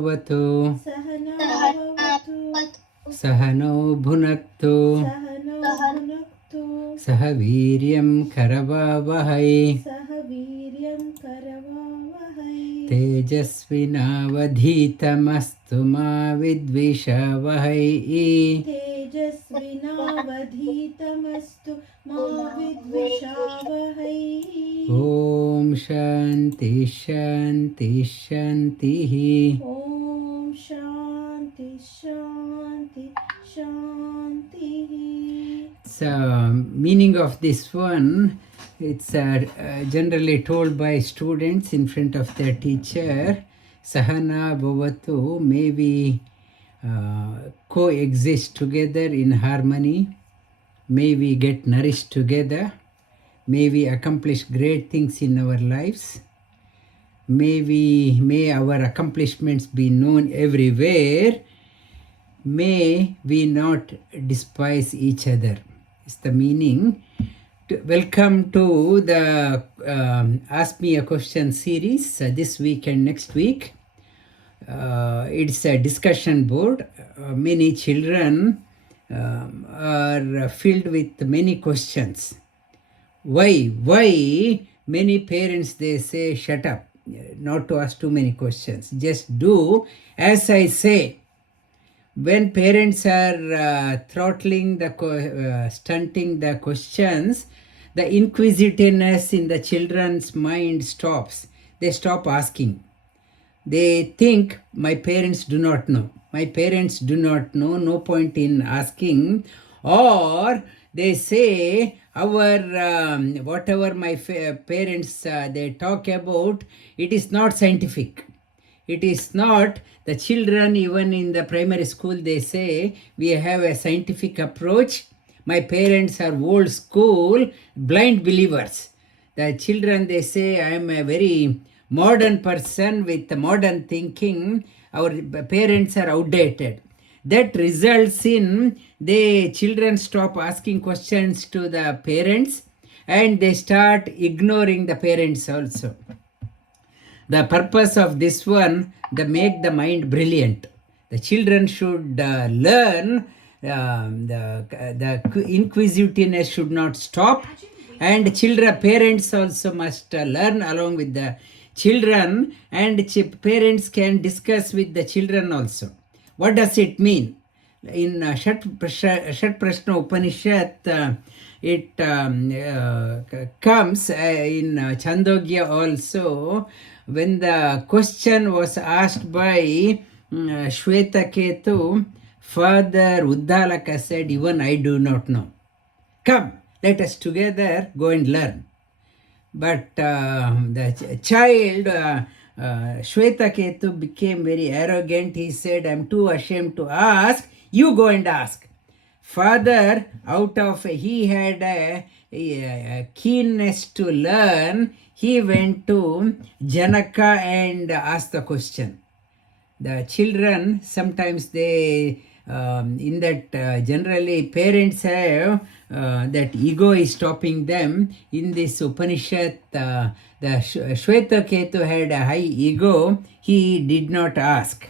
भवतु सहना भवतु सहनौ भुनक्तु सहनौ भुनक्तु सह वीर्यं करवावहै सह वीर्यं करवावहै तेजस्विनावधीतमस्तु मा विद्विषावहै तेजस्विनावधीतमस्तु मा विद्विषावहै ॐ शान्ति शान्ति शान्तिः ॐ शान्ति शान्ति शान्तिः. So, meaning of this one, it's generally told by students in front of their teacher. Sahana bhavatu, may we coexist together in harmony, may we get nourished together, may we accomplish great things in our lives, may our accomplishments be known everywhere, may we not despise each other. Is the meaning. Welcome to the Ask Me a Question series this week and next week. It's a discussion board. Many children are filled with many questions. Why many parents, they say, shut up, not to ask too many questions, just do as I say. When parents are throttling stunting the questions, the inquisitiveness in the children's mind stops. They stop asking. They think, my parents do not know. My parents do not know, no point in asking. Or they say, our whatever my parents they talk about, it is not scientific. It is not. The children, even in the primary school, they say, we have a scientific approach. My parents are old school, blind believers. The children, they say, I am a very modern person with modern thinking. Our parents are outdated. That results in the children stop asking questions to the parents, and they start ignoring the parents also. The purpose of this one, to make the mind brilliant. The children should learn, the inquisitiveness should not stop, and parents also must learn along with the children, and parents can discuss with the children also. What does it mean? In Shat Prashna Upanishad, it comes in Chandogya also, when the question was asked by Shwetaketu, Father Uddalaka said, even I do not know. Come, let us together go and learn. But the child, Shwetaketu, became very arrogant. He said, I am too ashamed to ask. You go and ask. Father, he had a keenness to learn. He went to Janaka and asked the question. The children, sometimes they, in that generally parents have that ego is stopping them. In this Upanishad, the Shwetaketu had a high ego. He did not ask.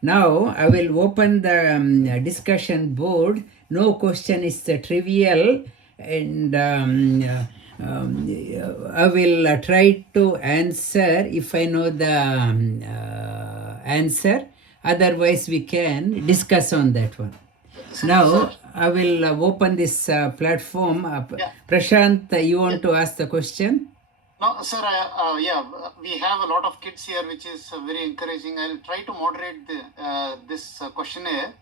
Now I will open the discussion board. No question is trivial, and I will try to answer if I know the answer. Otherwise, we can discuss on that one. Now I will open this platform. Prashant, you want to ask the question? No, sir, we have a lot of kids here, which is very encouraging. I'll try to moderate this questionnaire.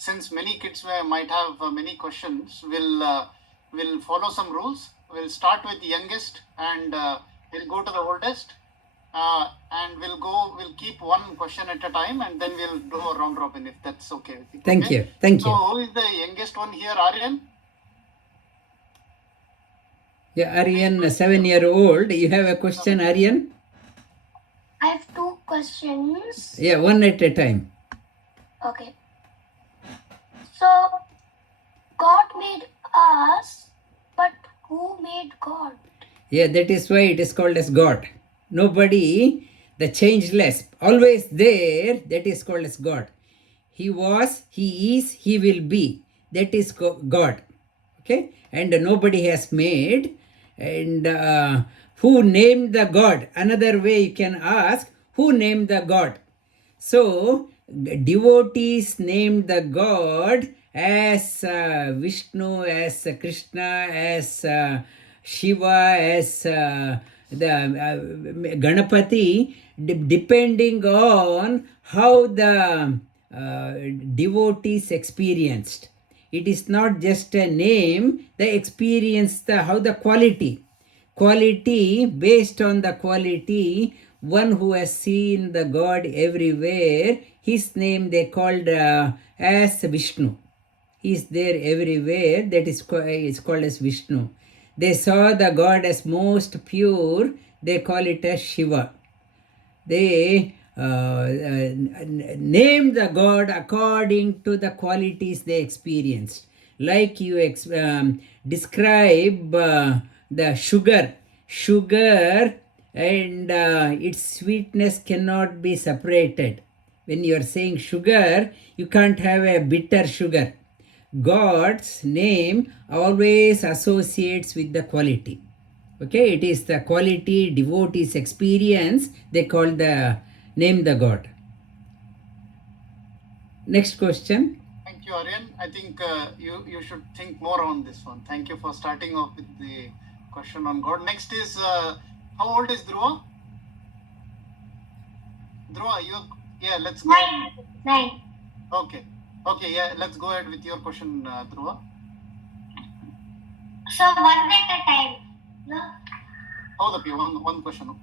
Since many kids might have many questions, we'll follow some rules. We'll start with the youngest, and we'll go to the oldest, and we'll keep one question at a time, and then we'll do a round robin, if that's okay with you. Thank you. Thank you. So, who is the youngest one here, Aryan? Yeah, Aryan, 7-year-old. You have a question, Aryan? I have 2 questions. Yeah, one at a time. Okay. So, God made us, but who made God? Yeah, that is why it is called as God. Nobody the changeless, always there, that is called as God. He was, he is, he will be, that is God. Okay, and nobody has made. And who named the God? Another way you can ask, who named the God? So devotees named the God as Vishnu, as Krishna, as Shiva, as the Ganapati, depending on how the devotees experienced. It is not just a name, the experience, the how the quality. Based on the quality, one who has seen the God everywhere, his name they called as Vishnu. He is there everywhere, that is called as Vishnu. They saw the God as most pure, they call it as Shiva. They named the God according to the qualities they experienced. Like you describe the sugar and its sweetness cannot be separated. When you are saying sugar, you can't have a bitter sugar. God's name always associates with the quality. Okay, it is the quality devotees experience, they call the name the God. Next question. Thank you, Aryan. I think you should think more on this one. Thank you for starting off with the question on God. Next is, how old is Dhruva? Dhruva, let's go. 9. Okay, yeah, let's go ahead with your question, Dhruva. So one at a time. No? One question.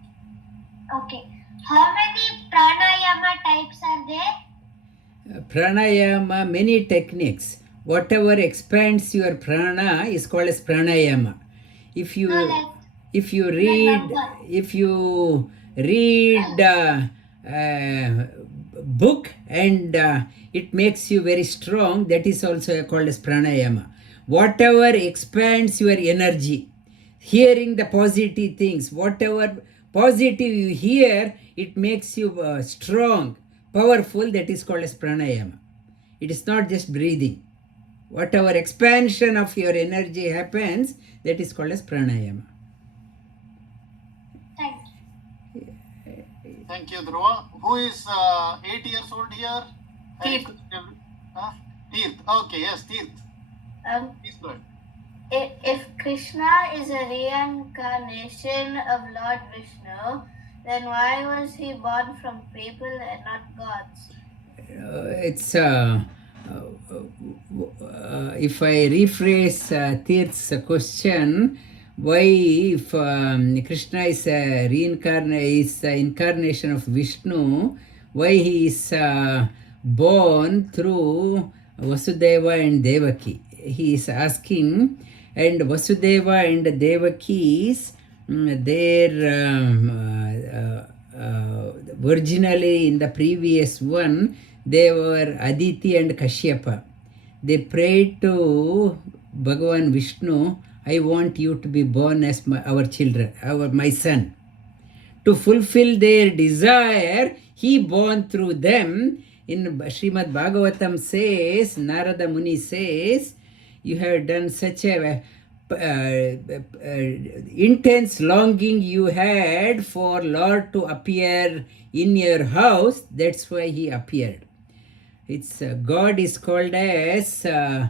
Okay. How many pranayama types are there? Pranayama, many techniques. Whatever expands your prana is called as pranayama. If you read book and it makes you very strong, that is also called as pranayama. Whatever expands your energy, hearing the positive things, whatever positive you hear, it makes you strong, powerful, that is called as pranayama. It is not just breathing. Whatever expansion of your energy happens, that is called as pranayama. Thank you, Dhruva. Who is 8 years old here? Teerth. Teerth. Okay, yes, Teerth. Please go ahead. If Krishna is a reincarnation of Lord Vishnu, then why was he born from people and not gods? If I rephrase Tirth's question, why, if Krishna is a incarnation of Vishnu, why he is born through Vasudeva and Devaki? He is asking, and Vasudeva and Devaki's originally in the previous one, they were Aditi and Kashyapa. They prayed to Bhagavan Vishnu, I want you to be born as our children, my son. To fulfill their desire, he born through them. In Srimad Bhagavatam says, Narada Muni says, you have done such a intense longing you had for Lord to appear in your house, that's why he appeared. It's God is called as the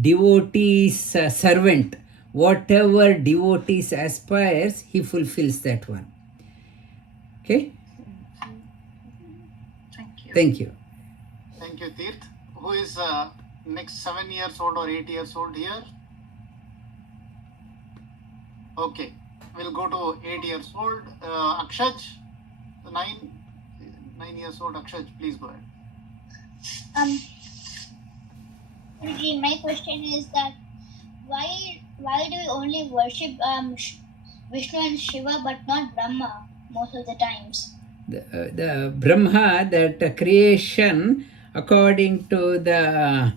devotee's servant. Whatever devotees aspires, he fulfills that one. Okay? Thank you. Thank you, Teerth. Who is next 7 years old or 8 years old here? Okay, we'll go to 8 years old. Akshaj, 9 years old. Akshaj, please go ahead. My question is that why do we only worship Vishnu and Shiva but not Brahma most of the times? The Brahma, that creation, according to the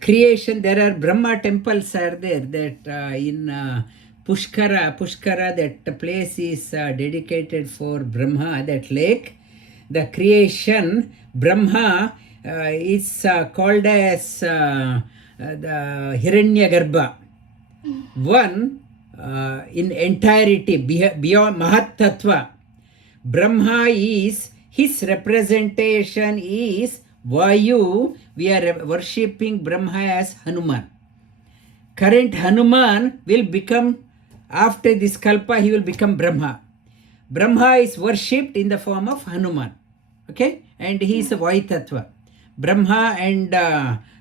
creation, there are Brahma temples are there, that in Pushkara, that place is dedicated for Brahma, that lake. The creation, Brahma is called as the Hiranyagarbha. One in entirety, beyond Mahat Tattva. Brahma is, his representation is Vayu. We are worshipping Brahma as Hanuman. Current Hanuman will become, after this Kalpa, he will become Brahma. Brahma is worshipped in the form of Hanuman. Okay? And he is a Vaitattva. Brahma and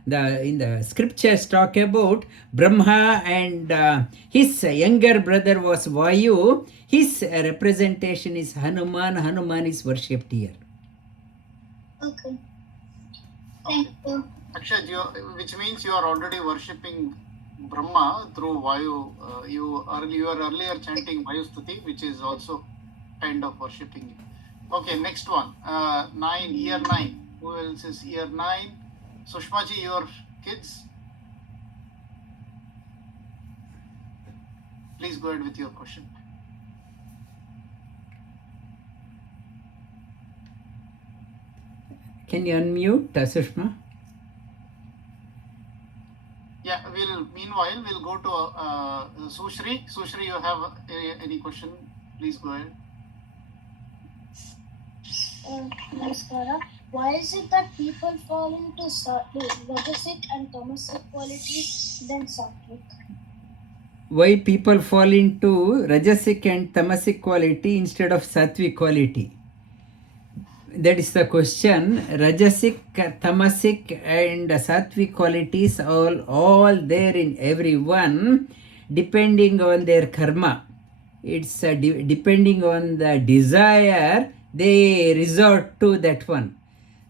in the scriptures talk about Brahma and his younger brother was Vayu. His representation is Hanuman. Hanuman is worshipped here. Okay. Thank you. Akshat, which means you are already worshipping Brahma through Vayu. You were earlier chanting Vayu Stuti, which is also kind of worshipping it. Okay, next one. 9, year 9. Who else is year 9? Sushmaji, your kids? Please go ahead with your question. Can you unmute, Sushma? Yeah, meanwhile, we'll go to Sushri. Sushri, you have any question? Please go ahead. Namaskara. Why is it that people fall into Rajasic and Tamasic qualities than Sattvic? Why people fall into Rajasic and Tamasic quality instead of Sattvic quality? That is the question. Rajasic, Tamasic and Sattvic qualities are all there in everyone, depending on their karma. It's depending on the desire, they resort to that one.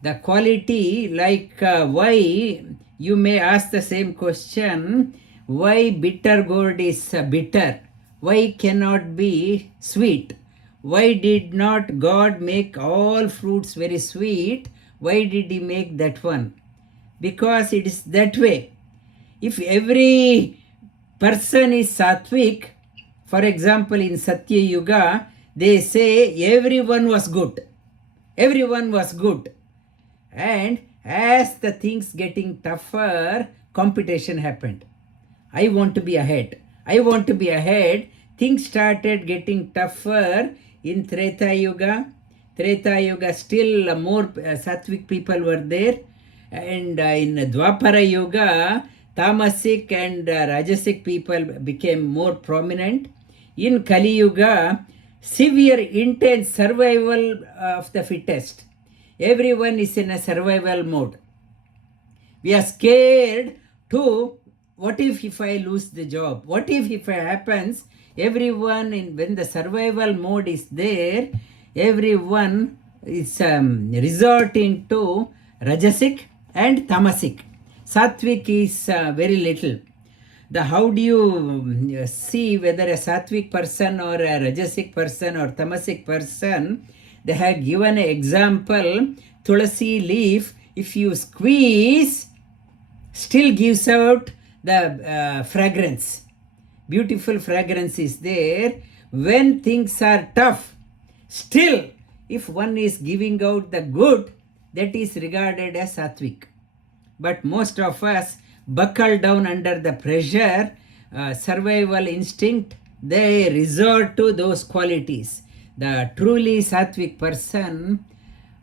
The quality, like why, you may ask the same question, why bitter gourd is bitter? Why cannot be sweet? Why did not God make all fruits very sweet? Why did he make that one? Because it is that way. If every person is sattvic, for example, in Satya Yuga, they say everyone was good. Everyone was good. And as the things getting tougher, competition happened. I want to be ahead. I want to be ahead. Things started getting tougher in Treta Yuga. Treta Yuga, still more sattvic people were there. And in Dwapara Yuga, Tamasic and Rajasic people became more prominent. In Kali Yuga, severe, intense survival of the fittest. Everyone is in a survival mode. We are scared to, what if I lose the job? What if it happens? Everyone, when the survival mode is there, everyone is resorting to Rajasic and Tamasic. Sattvic is very little. How do you see whether a sattvic person or a rajasic person or tamasic person? They have given an example, tulasi leaf, if you squeeze, still gives out the fragrance. Beautiful fragrance is there. When things are tough, still, if one is giving out the good, that is regarded as sattvic. But most of us buckle down under the pressure, survival instinct, they resort to those qualities. The truly sattvic person,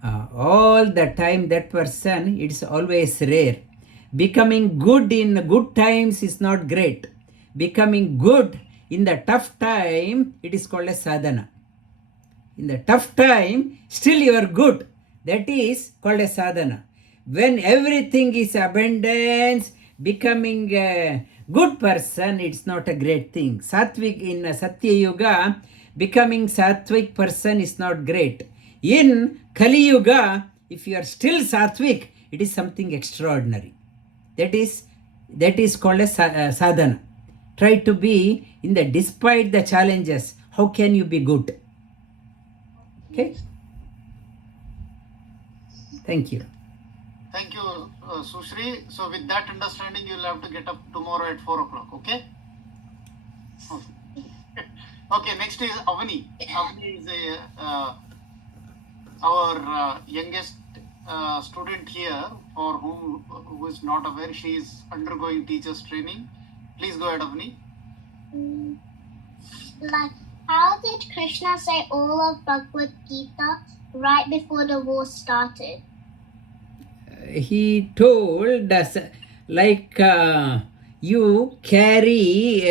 all the time that person, it's always rare. Becoming good in good times is not great. Becoming good in the tough time, it is called a sadhana. In the tough time, still you are good. That is called a sadhana. When everything is abundance, becoming a good person, it's not a great thing. Sattvic in Satya Yuga, becoming sattvic person is not great. In Kali Yuga, if you are still sattvic, it is something extraordinary. That is called a sadhana. Try to be in the, despite the challenges, how can you be good? Okay? Thank you. Thank you, Sushri. So with that understanding, you'll have to get up tomorrow at 4 o'clock, okay? Okay, next is Avani. Avani is our youngest student here, for who is not aware. She is undergoing teachers training. Please go ahead, Avani. Like, how did Krishna say all of Bhagavad Gita right before the war started? He told us, like you carry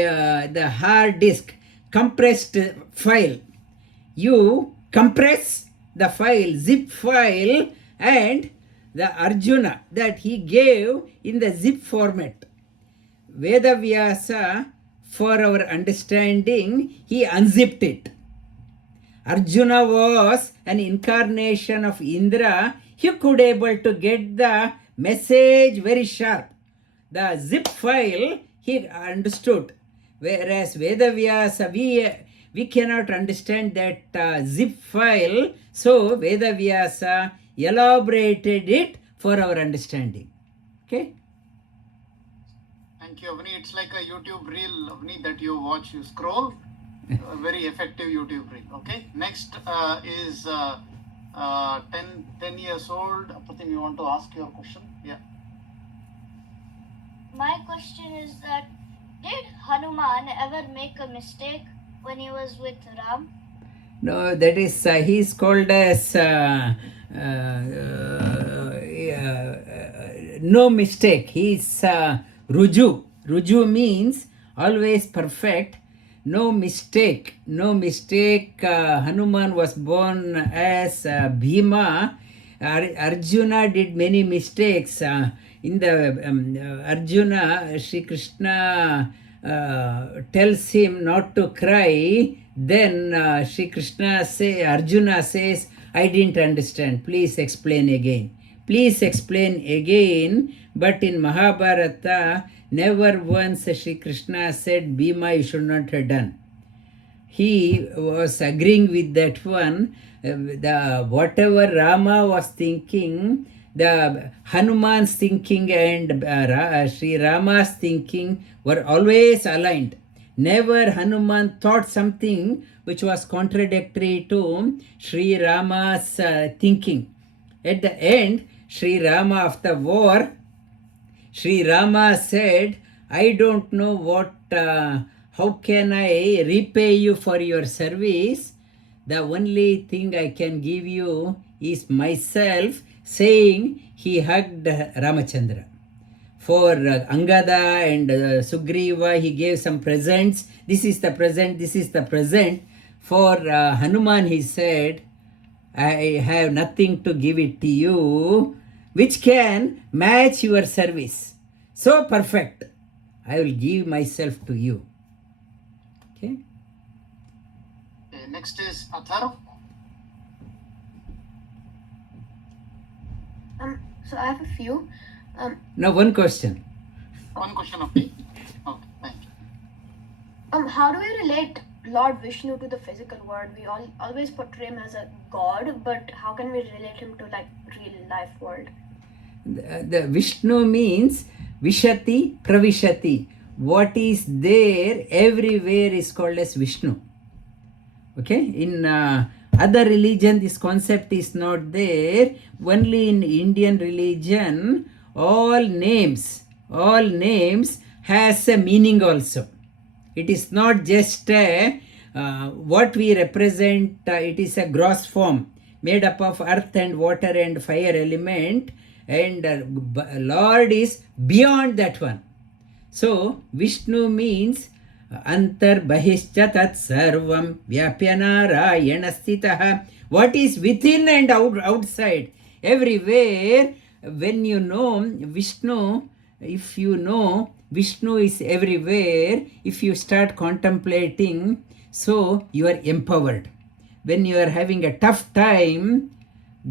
the hard disk, compressed file. You compress the file, zip file, and the Arjuna that he gave in the zip format. Vedavyasa, for our understanding, he unzipped it. Arjuna was an incarnation of Indra. He could able to get the message very sharp. The zip file he understood, whereas Vedavyasa we cannot understand that zip file. So Vedavyasa elaborated it for our understanding. Okay. Thank you, Avani. It's like a YouTube reel, Avani, that you watch. You scroll. A very effective YouTube reel. Okay. Next is 10 years old. Pratim, you want to ask your question? Yeah. My question is that, did Hanuman ever make a mistake when he was with Ram? No, that is he's called as no mistake. He's Ruju. Ruju means always perfect. No mistake. No mistake. Hanuman was born as Bhima. Arjuna did many mistakes. In the Arjuna, Sri Krishna tells him not to cry. Then Sri Krishna Arjuna says, I didn't understand. Please explain again. Please explain again. But in Mahabharata, never once Sri Krishna said, Bhima, you should not have done. He was agreeing with that one. The whatever Rama was thinking, the Hanuman's thinking and Sri Rama's thinking were always aligned. Never Hanuman thought something which was contradictory to Sri Rama's thinking. At the end, Sri Rama, after war, Sri Rama said, I don't know what, how can I repay you for your service? The only thing I can give you is myself, saying he hugged Ramachandra. For Angada and Sugriva, he gave some presents. This is the present, this is the present. For Hanuman, he said, I have nothing to give it to you, which can match your service. So perfect. I will give myself to you. Okay. Next is Athar. So I have a few. Now one question. One question, okay. Okay, thank you. How do we relate Lord Vishnu to the physical world? We always portray him as a god, but how can we relate him to like real life world? The Vishnu means Vishati Pravishati. What is there everywhere is called as Vishnu. Okay. In other religion, this concept is not there. Only in Indian religion, all names has a meaning also. It is not just what we represent. It is a gross form made up of earth and water and fire element, and Lord is beyond that one. So Vishnu means antar bahishcha tat sarvam vyapya narayana sthitah. What is within and outside, everywhere. When you know Vishnu, if you know Vishnu is everywhere, if you start contemplating, so you are empowered. When you are having a tough time,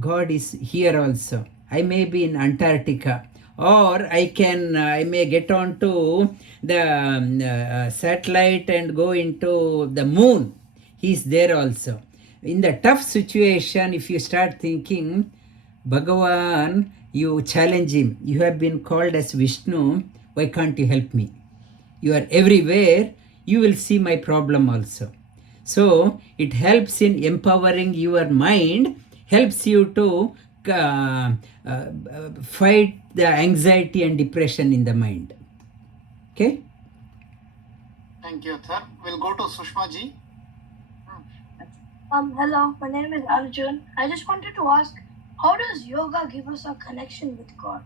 God is here also. I may be in Antarctica, or I may get onto the satellite and go into the moon. He is there also. In the tough situation, if you start thinking, Bhagavan, you challenge him. You have been called as Vishnu. Why can't you help me? You are everywhere. You will see my problem also. So it helps in empowering your mind, helps you to uh, uh, fight the anxiety and depression in the mind. Okay. Thank you, sir. We'll go to Sushma ji. Hello, my name is Arjun. I just wanted to ask, how does yoga give us a connection with God?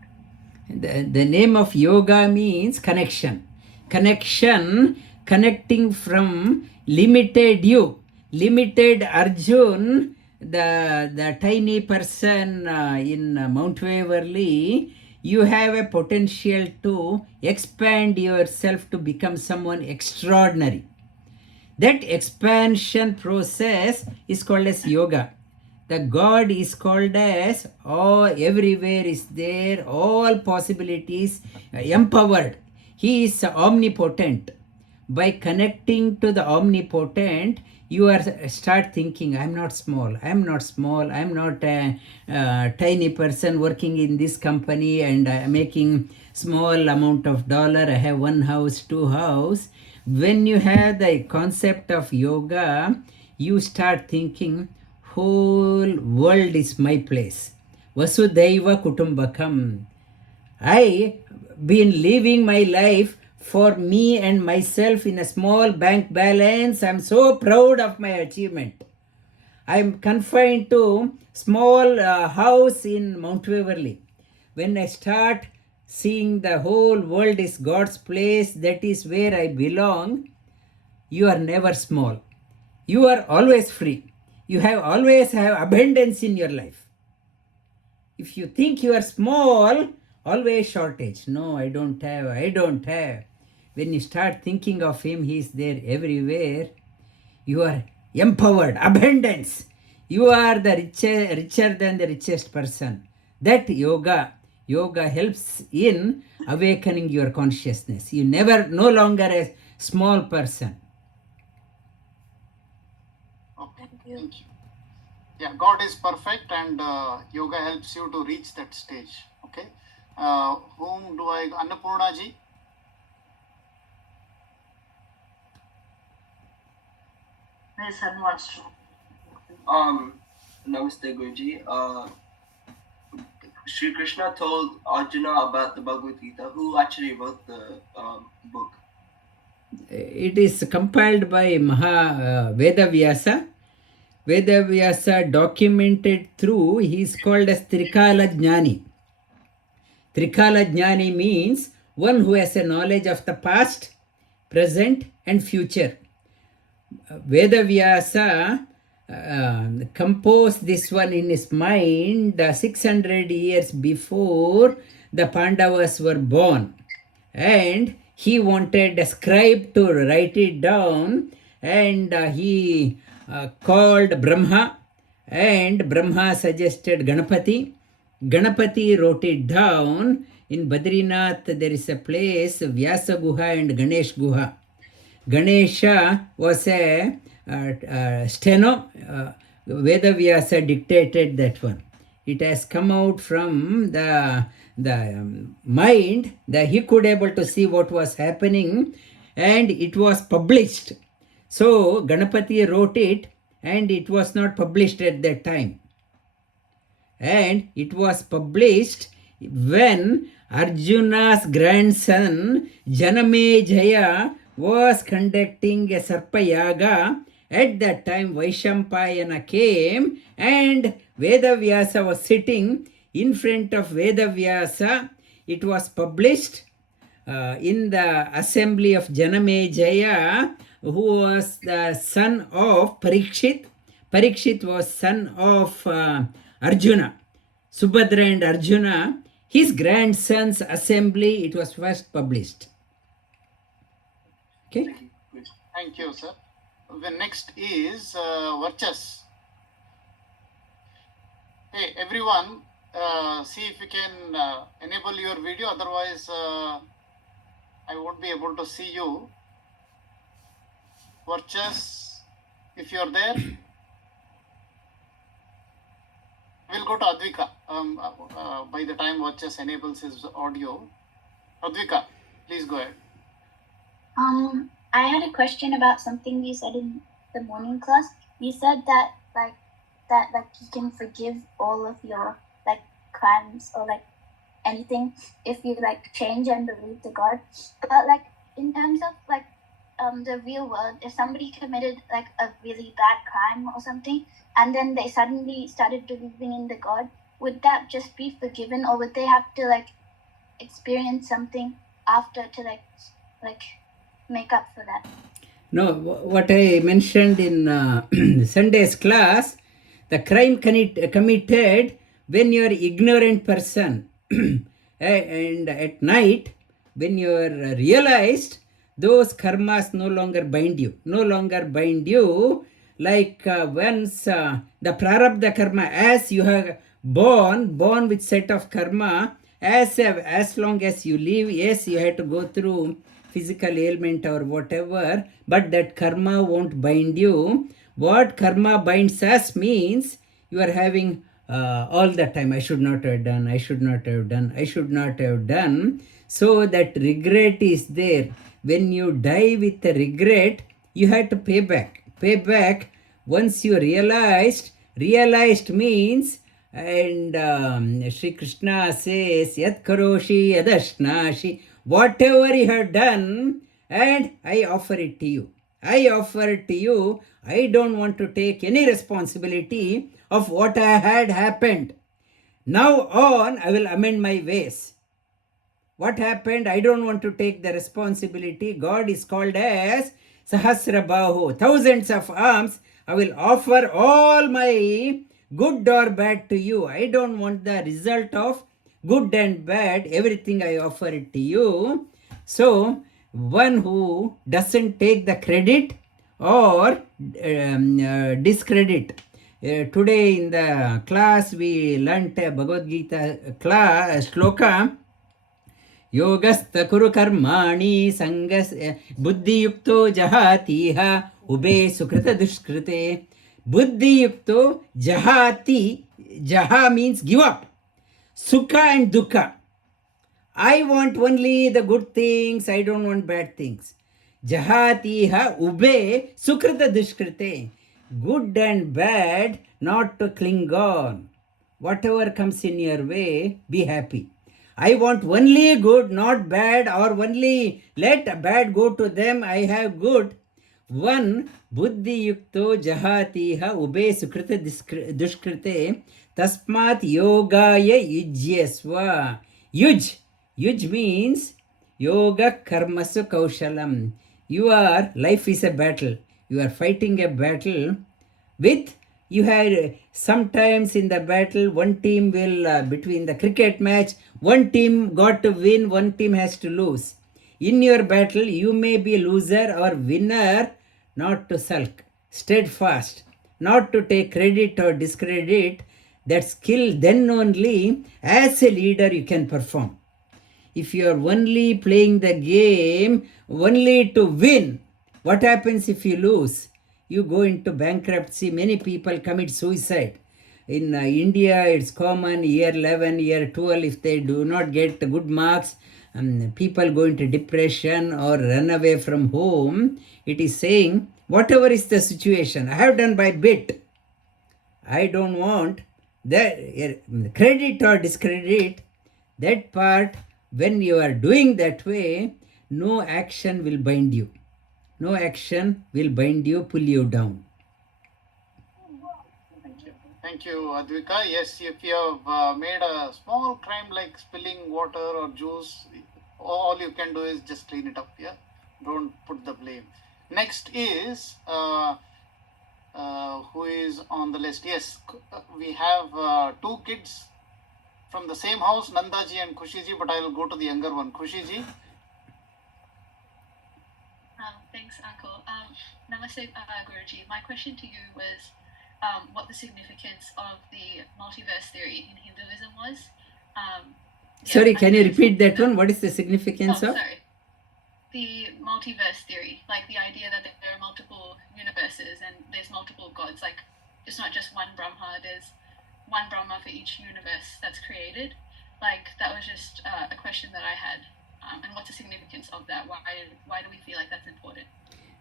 The name of yoga means connection. Connection, connecting from limited you. Limited Arjun, the tiny person in Mount Waverly, you have a potential to expand yourself to become someone extraordinary. That expansion process is called as yoga. The God is called as all, everywhere is there, all possibilities empowered. He is omnipotent. By connecting to the omnipotent, you are start thinking, I'm not small, I'm not small, I'm not a, tiny person working in this company and making small amount of dollar. I have one house, two house. When you have the concept of yoga, you start thinking, whole world is my place. Vasudeva kutumbakam. I been living my life for me and myself in a small bank balance. I'm so proud of my achievement. I'm confined to small house in Mount Waverly. When I start seeing the whole world is God's place, that is where I belong, you are never small. You are always free. You have always have abundance in your life. If you think you are small, always shortage. No, I don't have, I don't have. When you start thinking of him, he is there everywhere. You are empowered, abundance. You are the richer than the richest person. That yoga helps in awakening your consciousness. You never, no longer a small person. Okay, thank you. Yeah, God is perfect and yoga helps you to reach that stage. Okay. Whom do I, Annapurna ji? My son wants to. Namaste Guruji. Sri Krishna told Arjuna about the Bhagavad Gita. Who actually wrote the book? It is compiled by Vedavyasa. Vedavyasa documented through, he is called as Trikala Jnani. Trikala Jnani means one who has a knowledge of the past, present and future. Vedavyasa composed this one in his mind 600 years before the Pandavas were born, and he wanted a scribe to write it down, and he called Brahma, and Brahma suggested Ganapati. Ganapati wrote it down. In Badrinath there is a place, Vyasa Guha and Ganesh Guha. Ganesha was a steno. Vedavyasa dictated that one. It has come out from the mind that he could able to see what was happening, and it was published. So Ganapati wrote it, and it was not published at that time. And it was published when Arjuna's grandson Janamejaya was conducting a Sarpa Yaga. At that time Vaishampayana came and Vedavyasa was sitting in front of Vedavyasa. It was published in the assembly of Janamejaya, who was the son of Parikshit. Parikshit was son of Arjuna. Subhadra and Arjuna, his grandson's assembly, it was first published. Okay. Thank you, sir. The next is Varchas. Hey, everyone, see if you can enable your video, otherwise I won't be able to see you. Varchas, if you're there. We'll go to Advika by the time Varchas enables his audio. Advika, please go ahead. I had a question about something you said in the morning class, you said that you can forgive all of your like crimes or like anything if you like change and believe to God. But like in terms of like the real world, if somebody committed like a really bad crime or something and then they suddenly started believing in the God, would that just be forgiven, or would they have to like experience something after to like make up for that? No, what I mentioned in Sunday's class, the crime committed when you are ignorant person and at night when you are realized, those karmas no longer bind you, like once the prarabdha karma, as you have born with set of karma, as long as you live, yes, you have to go through physical ailment or whatever, but that karma won't bind you. What karma binds us means you are having all the time, I should not have done, I should not have done, I should not have done. So that regret is there. When you die with the regret, you have to pay back. Once you realized means, and Sri Krishna says, Yat karoshi yadashnashi, whatever you have done, and I offer it to you. I offer it to you. I don't want to take any responsibility of what I had happened. Now on, I will amend my ways. What happened? I don't want to take the responsibility. God is called as Sahasrabahu, thousands of arms. I will offer all my good or bad to you. I don't want the result of good and bad. Everything I offer it to you. So, one who doesn't take the credit or discredit. Today in the class we learnt a Bhagavad Gita class shloka. योगस्थ कुरु कर्माणि संगस बुद्धियुक्तो जहातीह ube Sukrut दुष्कृते. Buddhiyukto jahati. Jaha means give up. Sukha and dukkha. I want only the good things, I don't want bad things. Jahatiha ube sukrita dushkrite. Good and bad, not to cling on. Whatever comes in your way, be happy. I want only good, not bad, or only let bad go to them, I have good. One, buddhi yukto jahatiha ube sukrita dushkrite tasmat yogaya yujyasva. Yuj means yoga karmasu kaushalam. Your life is a battle. You are fighting a battle with, you had sometimes in the battle one team will between the cricket match, one team got to win, one team has to lose. In your battle you may be loser or winner. Not to sulk, steadfast, not to take credit or discredit. That skill, then only as a leader you can perform. If you are only playing the game only to win, what happens if you lose? You go into bankruptcy. Many people commit suicide. In India, it's common, year 11, year 12, if they do not get good marks, people go into depression or run away from home. It is saying, whatever is the situation, I have done my bit. I don't want the credit or discredit. That part, when you are doing that way, no action will bind you. No action will bind you, pull you down. Thank you, Advika. Yes, if you have made a small crime like spilling water or juice, all you can do is just clean it up. Yeah, don't put the blame. Next is who is on the list? Yes, we have two kids from the same house, Nandaji and Khushiji, but I will go to the younger one, Khushiji. Thanks, Uncle. Namaste, Guruji. My question to you was what the significance of the multiverse theory in Hinduism was. Sorry, can you repeat that one? What is the significance of? Sorry. The multiverse theory, like the idea that there are multiple universes and there's multiple gods. Like, it's not just one Brahma, there's one Brahma for each universe that's created. Like, that was just a question that I had. And what's the significance of that? Why do we feel like that's important?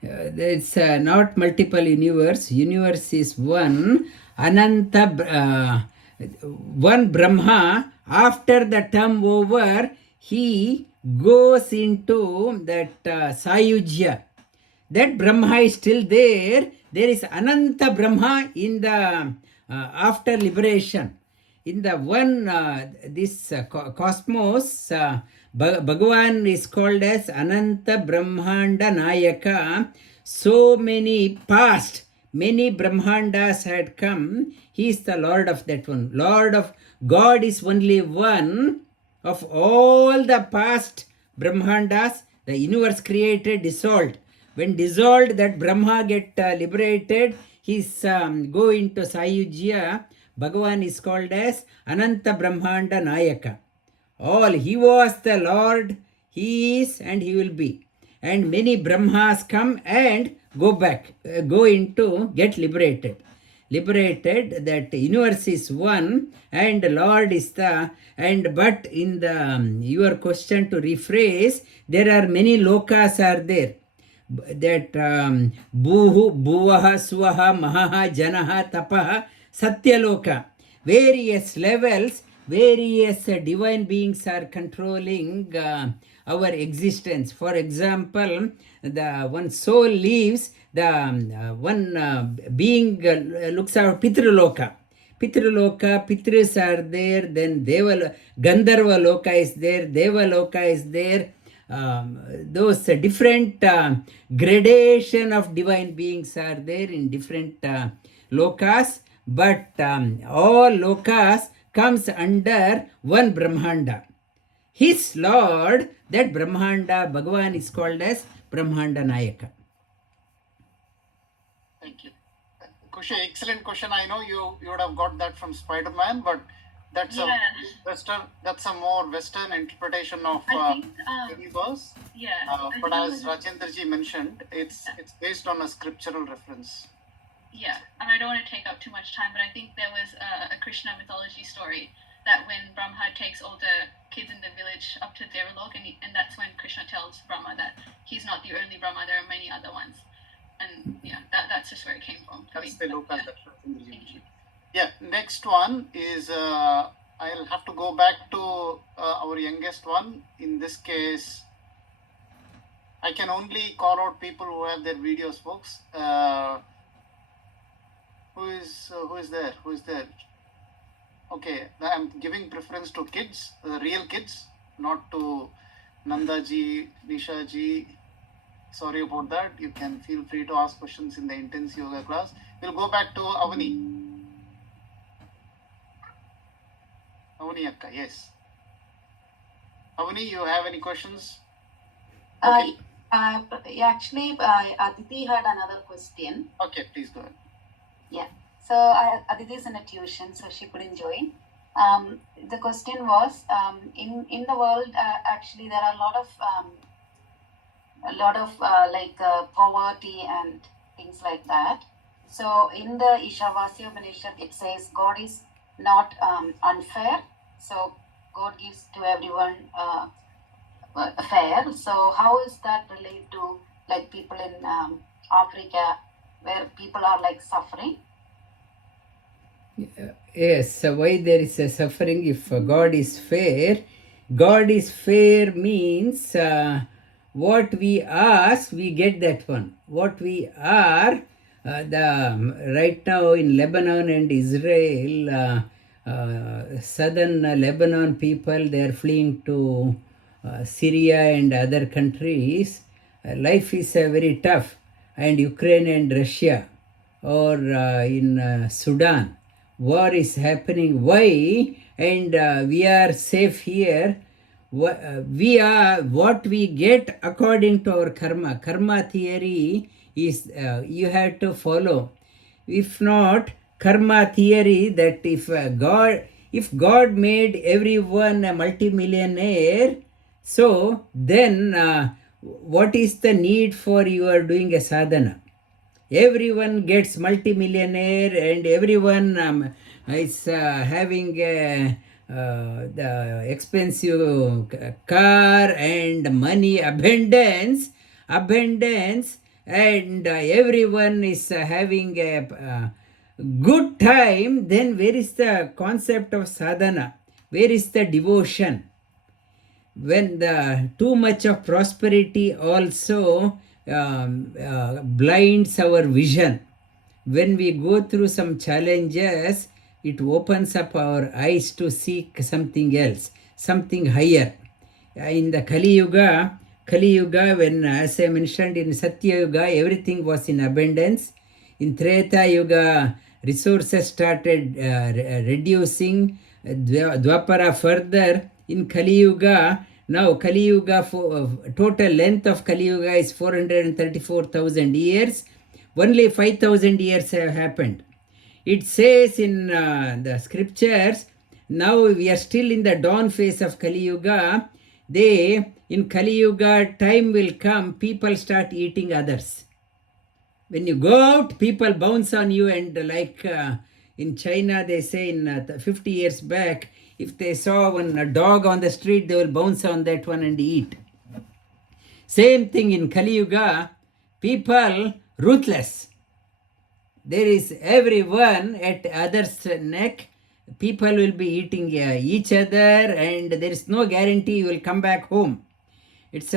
It's not multiple universe. Universe is one. Ananta, one Brahma. After the term over, he goes into that Sayujya. That Brahma is still there. There is Ananta Brahma in the after liberation. In the one, this cosmos, Bhagavan is called as Ananta Brahmanda Nayaka. So many past, many Brahmandas had come. He is the Lord of that one. Lord of God is only one. Of all the past Brahmandas, the universe created, dissolved. When dissolved, that Brahma get liberated. He's go into Sayujya. Bhagavan is called as Ananta Brahmanda Nayaka. All he was the Lord, he is, and he will be. And many Brahmas come and go back, go into get liberated. Liberated, that universe is one and Lord is the, and but in the your question to rephrase, there are many lokas are there. That Bhuhu, Bhuvaha, Swaha, Mahaha, Janaha, Tapaha, Satyaloka. Various levels, various divine beings are controlling our existence. For example, the one soul leaves, the one being looks out Pitraloka. Pitraloka, Pitris are there, then Deva, Gandharva Loka is there, Deva Loka is there. Those different gradation of divine beings are there in different lokas, but all lokas comes under one Brahmanda. His Lord, that Brahmanda, Bhagavan is called as Brahmanda Nayaka. Thank you. Kushi, excellent question. I know you would have got that from Spider-Man, but that's Yeah. a Western. That's a more Western interpretation of I think, universe. yeah. But as Rajendraji mentioned, it's based on a scriptural reference. Yeah, and I don't want to take up too much time, but I think there was a Krishna mythology story that when Brahma takes all the kids in the village up to Devalok, and that's when Krishna tells Brahma that he's not the only Brahma, there are many other ones. And yeah, that's just where it came from. That's the lokas that Rajendraji mentioned. Yeah, next one is I'll have to go back to our youngest one. In this case, I can only call out people who have their videos, folks. Who is there? Who is there? Okay, I'm giving preference to kids, real kids, not to Nandaji, Nishaji. Sorry about that. You can feel free to ask questions in the intense yoga class. We'll go back to Avani. Avani Akka, yes. Avani, you have any questions? Okay. Actually, Aditi had another question. Okay, please go ahead. Yeah. So Aditi is in a tuition, so she couldn't join. The question was, in the world, actually, there are a lot of poverty and things like that. So in the Ishavasya Upanishad, it says God is not unfair. So God gives to everyone fair. So how is that related to like people in Africa, where people are like suffering? Yes, why there is a suffering if God is fair? God is fair means what we ask, we get that one. What we are, right now in Lebanon and Israel, southern Lebanon people, they are fleeing to Syria and other countries. Life is very tough. And Ukraine and Russia, or in Sudan, war is happening. Why? And we are safe here. We are what we get according to our karma. Karma theory is you have to follow. If not, karma theory that if God made everyone a multimillionaire, so then what is the need for you are doing a sadhana? Everyone gets multimillionaire and everyone is having the expensive car and money abundance. and everyone is having a good time, then where is the concept of sadhana? Where is the devotion? When the too much of prosperity also blinds our vision. When we go through some challenges, it opens up our eyes to seek something else, something higher. In the Kali Yuga, when, as I mentioned, in Satya Yuga, everything was in abundance. In Treta Yuga, resources started reducing. Dwapara further. In Kali Yuga, now Kali Yuga, total length of Kali Yuga is 434,000 years. Only 5,000 years have happened. It says in the scriptures, now we are still in the dawn phase of Kali Yuga. In Kali Yuga, time will come, people start eating others. When you go out, people bounce on you, and like in China, they say in 50 years back, if they saw a dog on the street, they will bounce on that one and eat. Same thing in Kali Yuga, people ruthless. There is everyone at other's neck. People will be eating each other, and there is no guarantee you will come back home. It's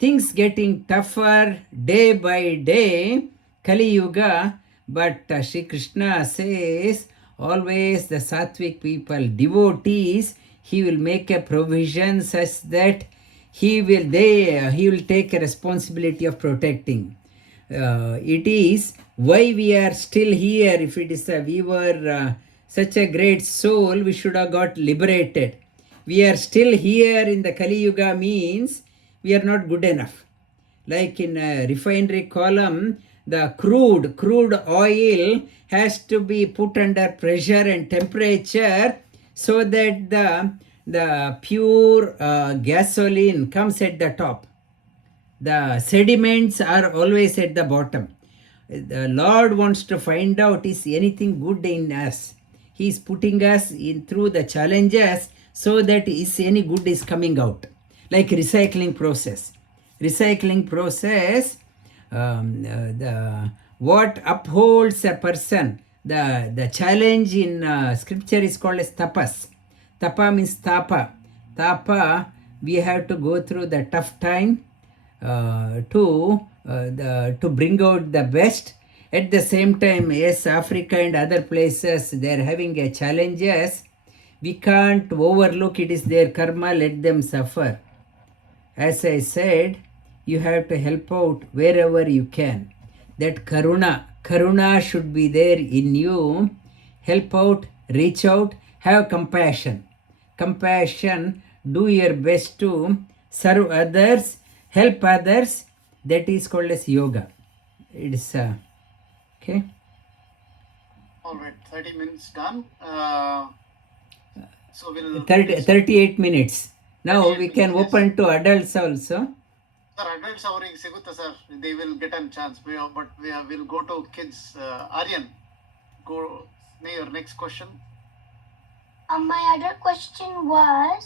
things getting tougher day by day, Kali Yuga. But Sri Krishna says, always the sattvic people, devotees, he will make a provision such that he will take a responsibility of protecting. It is why we are still here. If it is we were such a great soul, we should have got liberated. We are still here in the Kali Yuga means we are not good enough. Like in a refinery column, the crude oil has to be put under pressure and temperature so that the pure gasoline comes at the top. The sediments are always at the bottom. The Lord wants to find out, is anything good in us? He is putting us in through the challenges so that is any good is coming out. Like recycling process. What upholds a person, the challenge in scripture is called as tapas. Tapa means tapa. We have to go through the tough time to bring out the best. At the same time, yes, Africa and other places, they are having a challenges. We can't overlook it, is their karma, let them suffer. As I said, you have to help out wherever you can. That karuna should be there in you. Help out, reach out, have compassion. Do your best to serve others, help others. That is called as yoga. It is okay. All right, 30 minutes done. So we'll 38 minutes. Now 38 we can minutes, open to adults also. Sir, adults ಅವರಿಗೆ ಸಿಗುತ್ತೆ sir. They will get a chance. But we will go to kids. Aryan, go your next question. My other question was,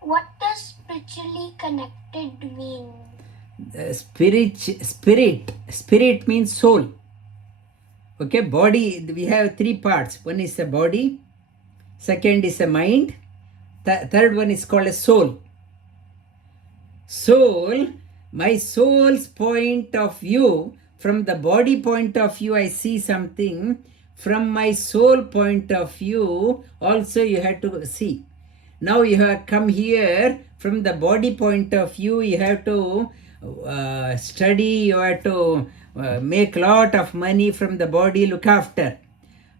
what does spiritually connected mean? Spirit means soul. Okay, body, we have three parts. One is the body, second is the mind, third one is called a soul. My soul's point of view, from the body point of view I see something, from my soul point of view also you have to see. Now you have come here, from the body point of view you have to study, you have to make lot of money from the body, look after.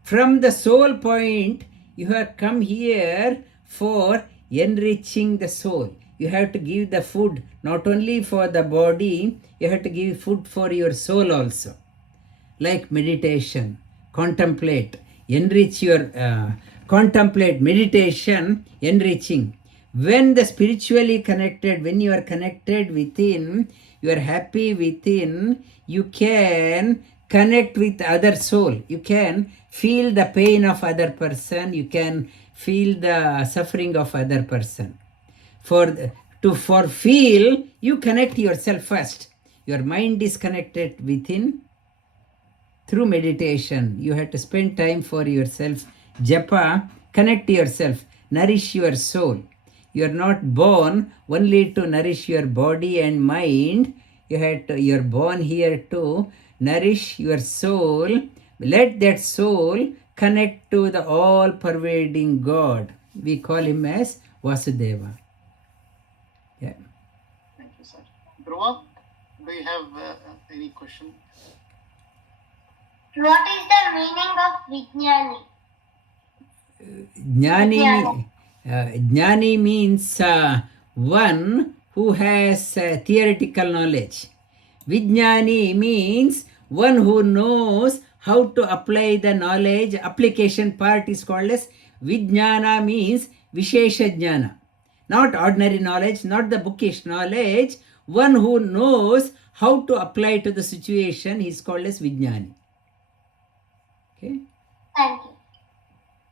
From the soul point, you have come here for enriching the soul. You have to give the food not only for the body, you have to give food for your soul also. Like meditation, contemplate, enrich your contemplate, meditation, enriching. When the spiritually connected, when you are connected within, you are happy within, you can connect with other soul. You can feel the pain of other person. You can feel the suffering of other person. To for feel, you connect yourself first. Your mind is connected within through meditation. You have to spend time for yourself. Japa, connect yourself, nourish your soul. You are not born only to nourish your body and mind. You're born here to nourish your soul. Let that soul connect to the all pervading God. We call him as Vasudeva. Yeah. Thank you, sir. Dhruva, do you have any question? What is the meaning of Vijnani? Jnani means one who has theoretical knowledge. Vijnani means one who knows how to apply the knowledge. Application part is called as Vijnana, means Vishesha Jnana. Not ordinary knowledge, not the bookish knowledge. One who knows how to apply to the situation is called as Vijnani. Okay? Thank you.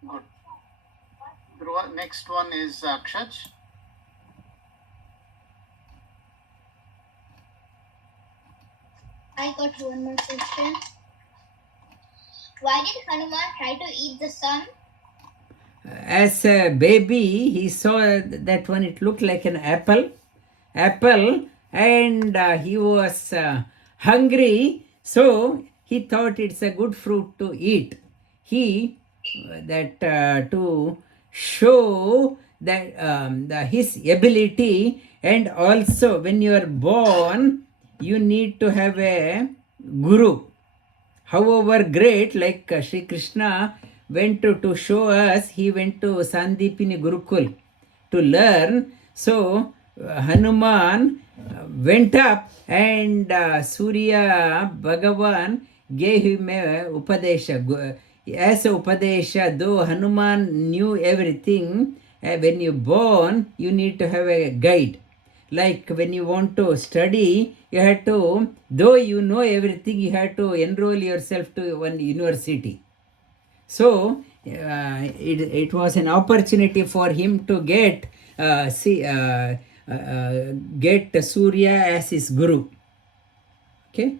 Good. Dhruva, next one is Akshaj. I got one more question. Why did Hanuman try to eat the sun? As a baby, he saw that one, it looked like an apple, and he was hungry, so he thought it's a good fruit to eat. He to show that his ability, and also when you are born, you need to have a guru. However great, like Sri Krishna went to show us, he went to Sandipini Gurukul to learn. So Hanuman went up, and Surya Bhagavan gave him a Upadesha. As a Upadesha, though Hanuman knew everything, when you born, you need to have a guide. Like when you want to study, you have to, though you know everything, you have to enroll yourself to one university. So it was an opportunity for him to get get Surya as his guru. Okay.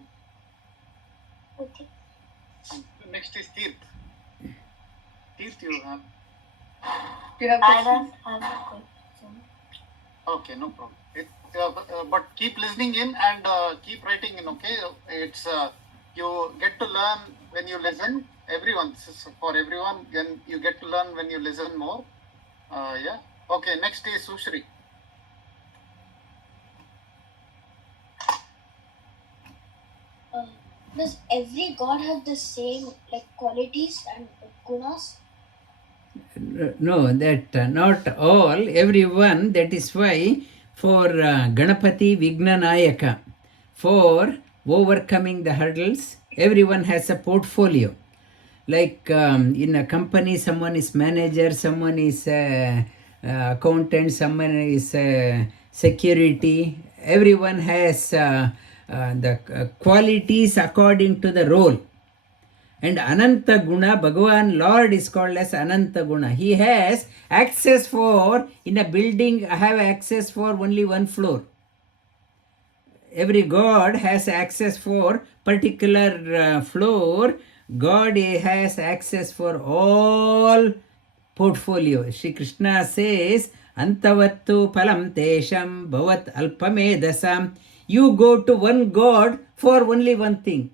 Okay. Next is Tirth. Tirth, you have. Do you have I questions? don't have a question. Okay, no problem. But keep listening in and keep writing in, okay? It's you get to learn when you listen. Everyone, this is for everyone. Then you get to learn when you listen more. Yeah. Okay, next is Sushri. Does every god have the same qualities and gunas? No, that not all, everyone. That is why for Ganapati Vignanayaka, for overcoming the hurdles, everyone has a portfolio. Like in a company, someone is manager, someone is accountant, someone is security. Everyone has the qualities according to the role. And Ananta Guna, Bhagavan Lord is called as Ananta Guna. He has access for, in a building, I have access for only one floor. Every god has access for particular floor. God has access for all portfolio. Shri Krishna says, Antavattu palam tesham bhavat alpamedasam. You go to one god for only one thing.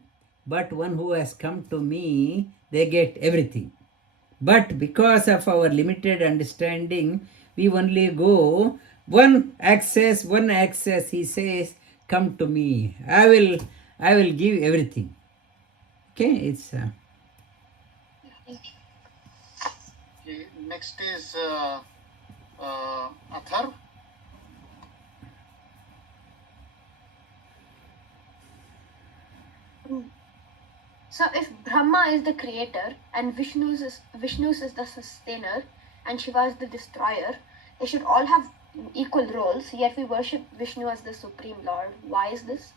But one who has come to me, they get everything. But because of our limited understanding, we only go one access, he says, come to me. I will give everything. Okay, it's Okay, next is Athar. So if Brahma is the creator and Vishnu's is the sustainer and Shiva is the destroyer, they should all have equal roles, yet we worship Vishnu as the supreme lord. Why is this?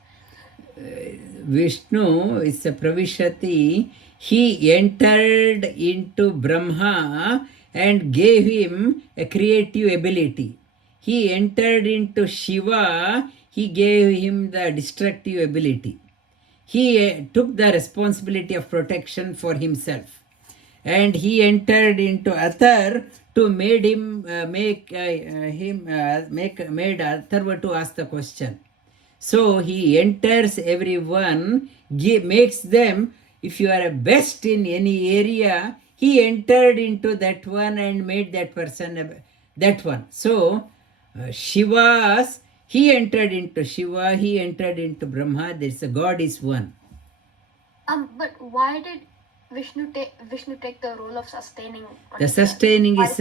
Vishnu is a Pravishati. He entered into Brahma and gave him a creative ability. he entered into Shiva, he gave him the destructive ability. He took the responsibility of protection for himself, and he entered into Athar to made him made Atharva to ask the question. So he enters everyone, makes them. If you are a best in any area, he entered into that one and made that person that one. So Shiva's, he entered into Shiva, he entered into Brahma. There's a God is one. But why did Vishnu take the role of sustaining? The sustaining is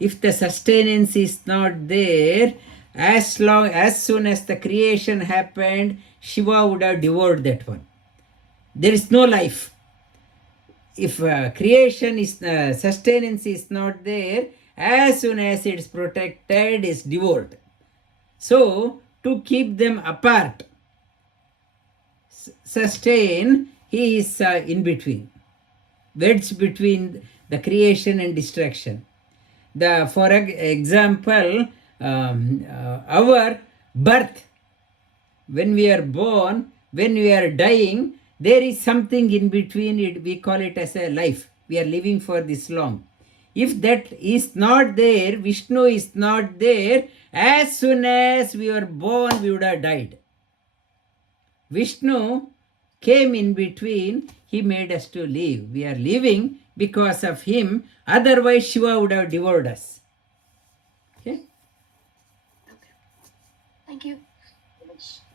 if the sustenance is not there, as soon as the creation happened, Shiva would have devoured that one. There is no life. If creation is sustenance is not there, as soon as it's protected, it's devoured. So to keep them apart, sustain, he is in between, wedged between the creation and destruction. For example, our birth, when we are born, when we are dying, there is something in between it. We call it as a life. We are living for this long. If that is not there, Vishnu is not there, as soon as we were born, we would have died. Vishnu came in between, he made us to live. We are living because of him, otherwise Shiva would have devoured us. Okay? Thank you.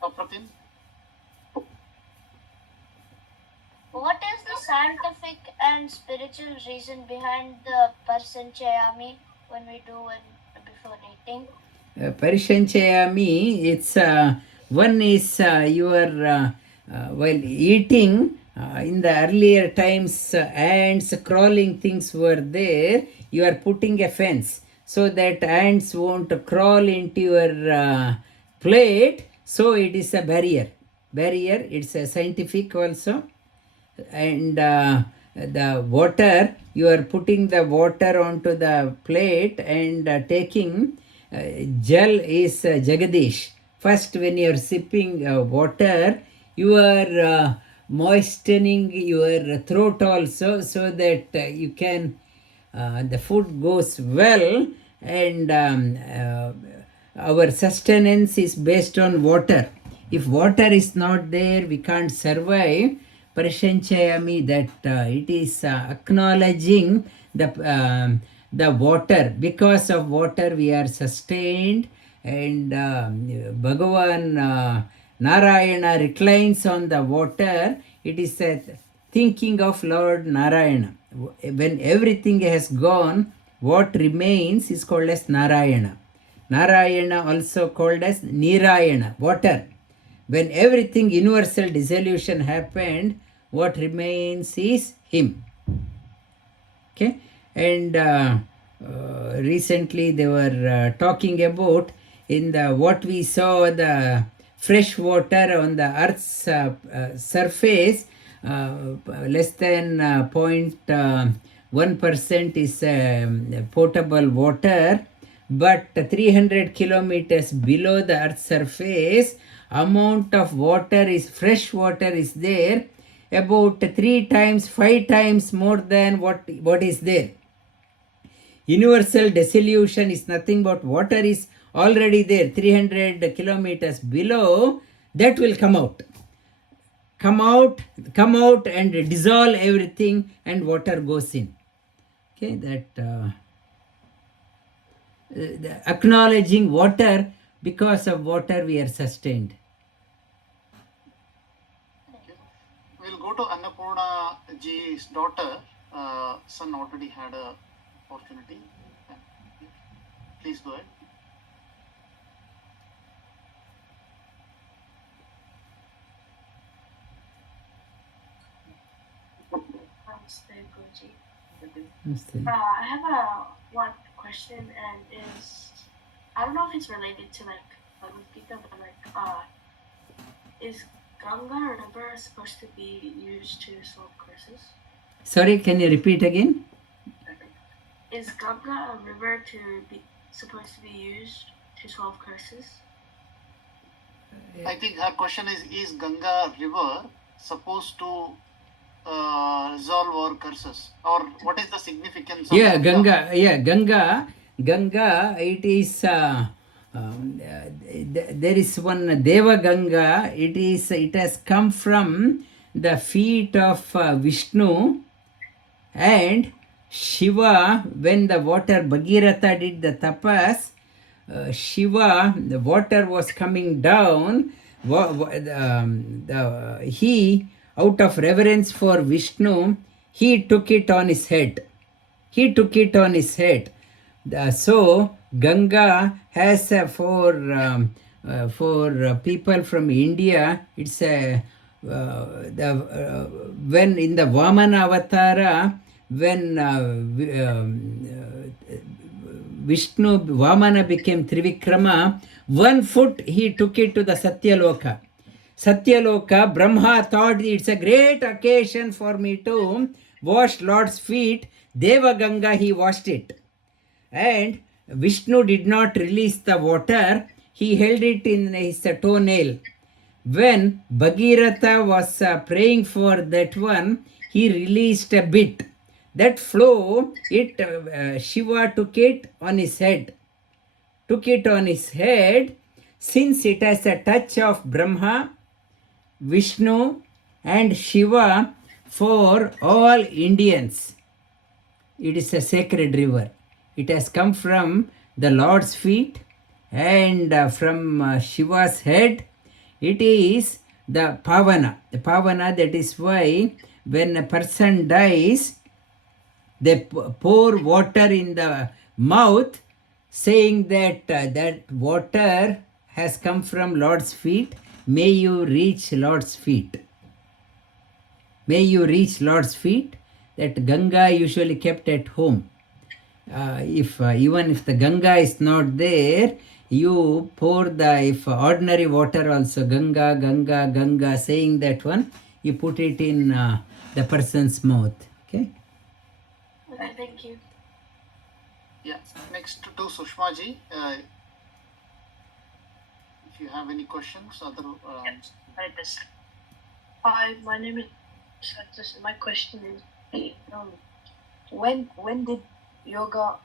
Pratim? What is the scientific and spiritual reason behind the Parsanchayami when we do before eating? Parishanchayami, it's one is your while eating, in the earlier times, ants crawling things were there. You are putting a fence so that ants won't crawl into your plate. So it is a barrier. It's a scientific also. And the water, you are putting the water onto the plate and taking jal is Jagadish. First, when you are sipping water, you are moistening your throat also, so that you can the food goes well. And our sustenance is based on water. If water is not there, we can't survive. Parishanchayami, that it is acknowledging the water. Because of water we are sustained. And Bhagavan Narayana reclines on the water. It is a thinking of Lord Narayana. When everything has gone, what remains is called as Narayana. Narayana also called as Nirayana, water. When everything universal dissolution happened, what remains is him. Okay? And recently they were talking about in the what we saw, the fresh water on the earth's surface, less than 0.1% is potable water, but 300 kilometers below the earth's surface, amount of water is fresh water is there about 3 times 5 times more than what is there. Universal dissolution is nothing but water is already there 300 kilometers below. That will come out and dissolve everything, and water goes in. Okay, that acknowledging water, because of water we are sustained. We'll go to Annapurna ji's daughter. Son already had a opportunity. Please go ahead. Namaste, Guruji. I have one question, and I don't know if it's related to Bhagavad Gita, but is Ganga River supposed to be used to solve curses? Sorry, can you repeat again? Is Ganga a river supposed to be used to 12 curses? I think her question is Ganga river supposed to resolve our curses? Or what is the significance of Ganga? Ganga, it is, there is one Deva Ganga. It has come from the feet of Vishnu and Shiva. When the water, Bhagirath did the tapas, Shiva, the water was coming down. He, out of reverence for Vishnu, he took it on his head. So Ganga has for people from India, it's a when in the Vamana Avatara, when Vishnu Vamana became Trivikrama, 1 foot he took it to the Satyaloka. Brahma thought it's a great occasion for me to wash Lord's feet. Deva Ganga, he washed it. And Vishnu did not release the water, he held it in his toenail. When Bhagirath was praying for that one, he released a bit. That flow, Shiva took it on his head. Since it has a touch of Brahma, Vishnu and Shiva, for all Indians, it is a sacred river. It has come from the Lord's feet and from Shiva's head. It is the Pavana. That is why when a person dies, they pour water in the mouth, saying that that water has come from Lord's feet. May you reach Lord's feet. That Ganga usually kept at home. Even if the Ganga is not there, you pour if ordinary water also, Ganga, saying that one, you put it in the person's mouth. Okay. Okay, thank you. Yeah. Next to Sushma ji. If you have any questions, Yes, right this. Hi, my name is Santos. My question is, when did yoga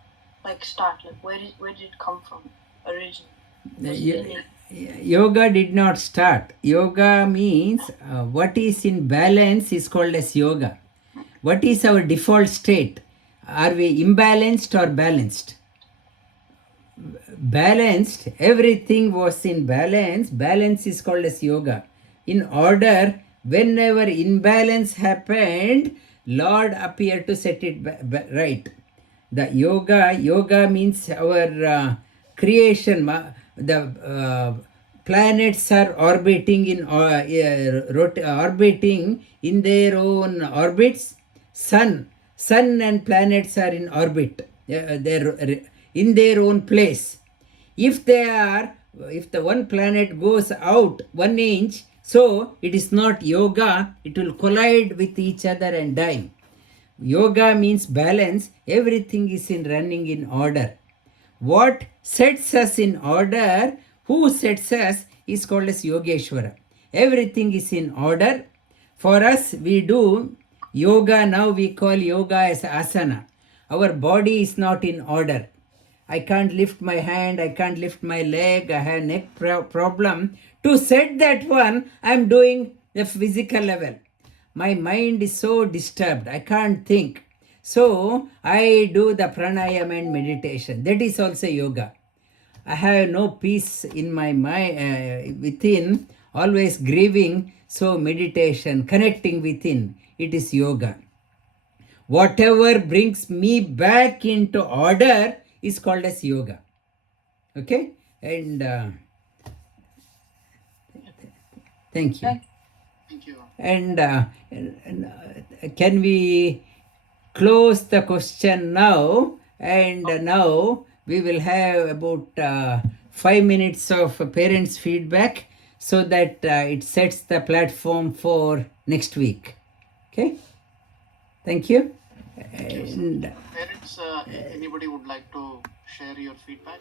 start? Where did it come from originally? Yoga did not start. Yoga means what is in balance is called as yoga. What is our default state? Are we imbalanced or balanced? Balanced, everything was in balance. Balance is called as yoga. In order, whenever imbalance happened, Lord appeared to set it right. The yoga means our creation. The planets are orbiting in their own orbits. Sun and planets are in orbit. They're in their own place. If the one planet goes out 1 inch, so it is not yoga, it will collide with each other and die. Yoga means balance, everything is running in order. What sets us in order, who sets us, is called as Yogeshwara. Everything is in order. For us, we do yoga, now we call yoga as asana. Our body is not in order. I can't lift my hand, I can't lift my leg, I have neck problem. To set that one, I am doing the physical level. My mind is so disturbed, I can't think. So I do the pranayama and meditation. That is also yoga. I have no peace in my mind, within, always grieving. So meditation, connecting within, it is yoga. Whatever brings me back into order is called as yoga. Okay? And thank you. Thank you. And can we close the question now? And now we will have about 5 minutes of parents' feedback so that it sets the platform for next week. Okay? Thank you. And Parents, anybody would like to share your feedback?